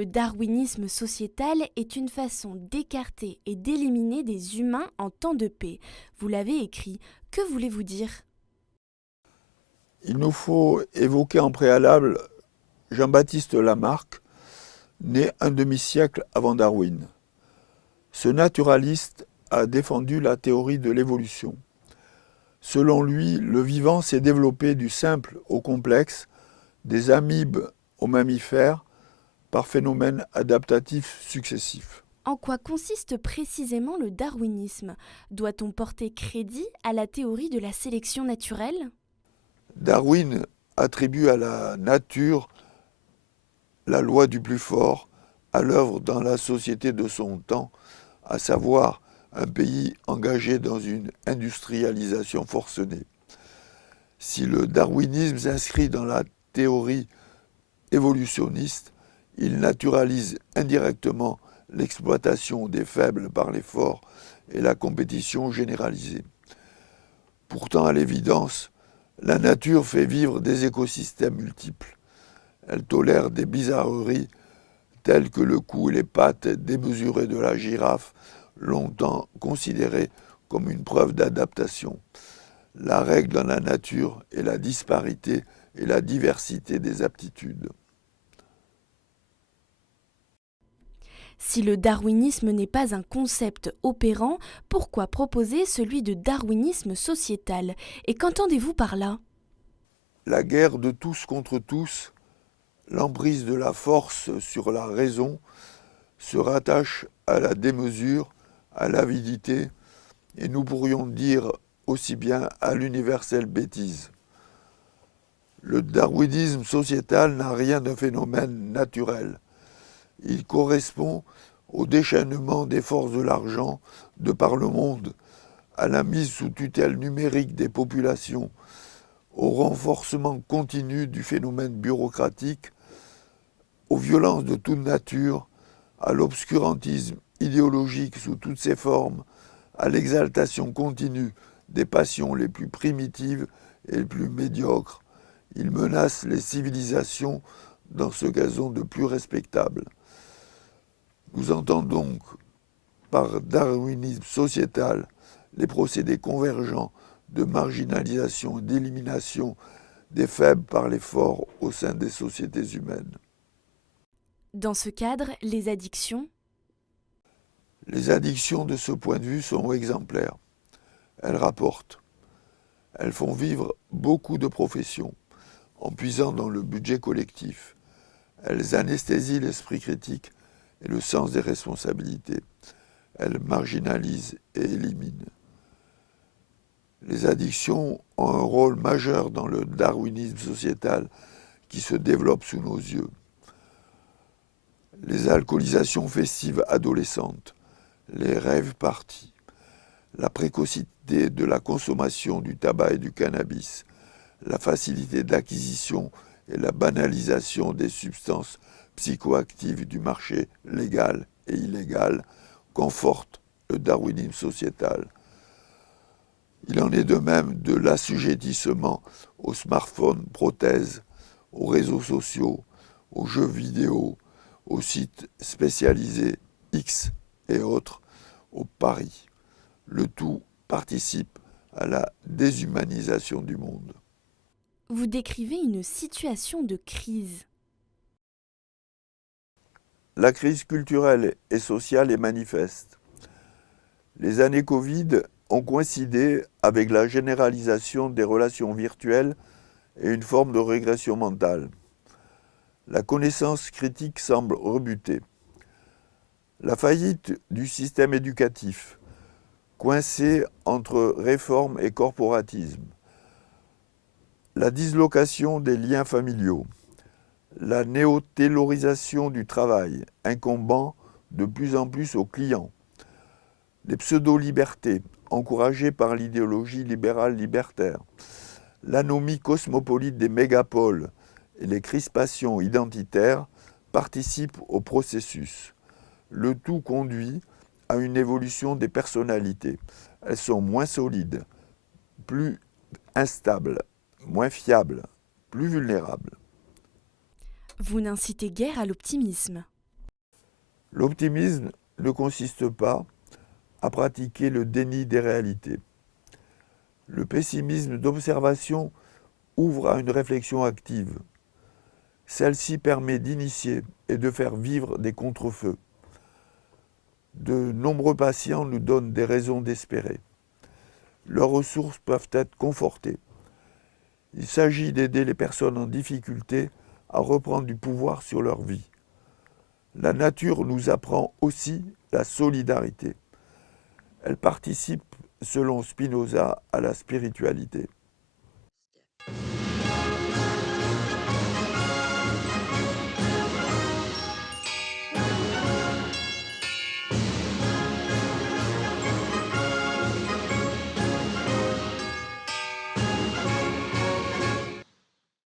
Le darwinisme sociétal est une façon d'écarter et d'éliminer des humains en temps de paix. Vous l'avez écrit. Que voulez-vous dire ? Il nous faut évoquer en préalable Jean-Baptiste Lamarck, né un demi-siècle avant Darwin. Ce naturaliste a défendu la théorie de l'évolution. Selon lui, le vivant s'est développé du simple au complexe, des amibes aux mammifères, par phénomènes adaptatifs successifs. En quoi consiste précisément le darwinisme ? Doit-on porter crédit à la théorie de la sélection naturelle ? Darwin attribue à la nature la loi du plus fort à l'œuvre dans la société de son temps, à savoir un pays engagé dans une industrialisation forcenée. Si le darwinisme s'inscrit dans la théorie évolutionniste, il naturalise indirectement l'exploitation des faibles par les forts et la compétition généralisée. Pourtant, à l'évidence, la nature fait vivre des écosystèmes multiples. Elle tolère des bizarreries telles que le cou et les pattes démesurées de la girafe, longtemps considérées comme une preuve d'adaptation. La règle dans la nature est la disparité et la diversité des aptitudes. Si le darwinisme n'est pas un concept opérant, pourquoi proposer celui de darwinisme sociétal ? Et qu'entendez-vous par là ? La guerre de tous contre tous, l'emprise de la force sur la raison, se rattache à la démesure, à l'avidité, et nous pourrions dire aussi bien à l'universelle bêtise. Le darwinisme sociétal n'a rien d'un phénomène naturel. Il correspond au déchaînement des forces de l'argent de par le monde, à la mise sous tutelle numérique des populations, au renforcement continu du phénomène bureaucratique, aux violences de toute nature, à l'obscurantisme idéologique sous toutes ses formes, à l'exaltation continue des passions les plus primitives et les plus médiocres. Il menace les civilisations dans ce qu'elles ont de plus respectable. Nous entendons donc par darwinisme sociétal les procédés convergents de marginalisation et d'élimination des faibles par les forts au sein des sociétés humaines. Dans ce cadre, les addictions ? Les addictions de ce point de vue sont exemplaires. Elles rapportent. Elles font vivre beaucoup de professions en puisant dans le budget collectif. Elles anesthésient l'esprit critique et le sens des responsabilités. Elles marginalisent et éliminent. Les addictions ont un rôle majeur dans le darwinisme sociétal qui se développe sous nos yeux. Les alcoolisations festives adolescentes, les rêves parties, la précocité de la consommation du tabac et du cannabis, la facilité d'acquisition et la banalisation des substances psychoactives du marché légal et illégal confortent le darwinisme sociétal. Il en est de même de l'assujettissement aux smartphones prothèses, aux réseaux sociaux, aux jeux vidéo, aux sites spécialisés X et autres, aux paris. Le tout participe à la déshumanisation du monde. Vous décrivez une situation de crise. La crise culturelle et sociale est manifeste. Les années Covid ont coïncidé avec la généralisation des relations virtuelles et une forme de régression mentale. La connaissance critique semble rebutée. La faillite du système éducatif, coincé entre réforme et corporatisme, la dislocation des liens familiaux, la néo-taylorisation du travail incombant de plus en plus aux clients, les pseudo-libertés encouragées par l'idéologie libérale libertaire, l'anomie cosmopolite des mégapoles et les crispations identitaires participent au processus. Le tout conduit à une évolution des personnalités. Elles sont moins solides, plus instables, moins fiables, plus vulnérables. Vous n'incitez guère à l'optimisme. L'optimisme ne consiste pas à pratiquer le déni des réalités. Le pessimisme d'observation ouvre à une réflexion active. Celle-ci permet d'initier et de faire vivre des contrefeux. De nombreux patients nous donnent des raisons d'espérer. Leurs ressources peuvent être confortées. Il s'agit d'aider les personnes en difficulté à reprendre du pouvoir sur leur vie. La nature nous apprend aussi la solidarité. Elle participe, selon Spinoza, à la spiritualité.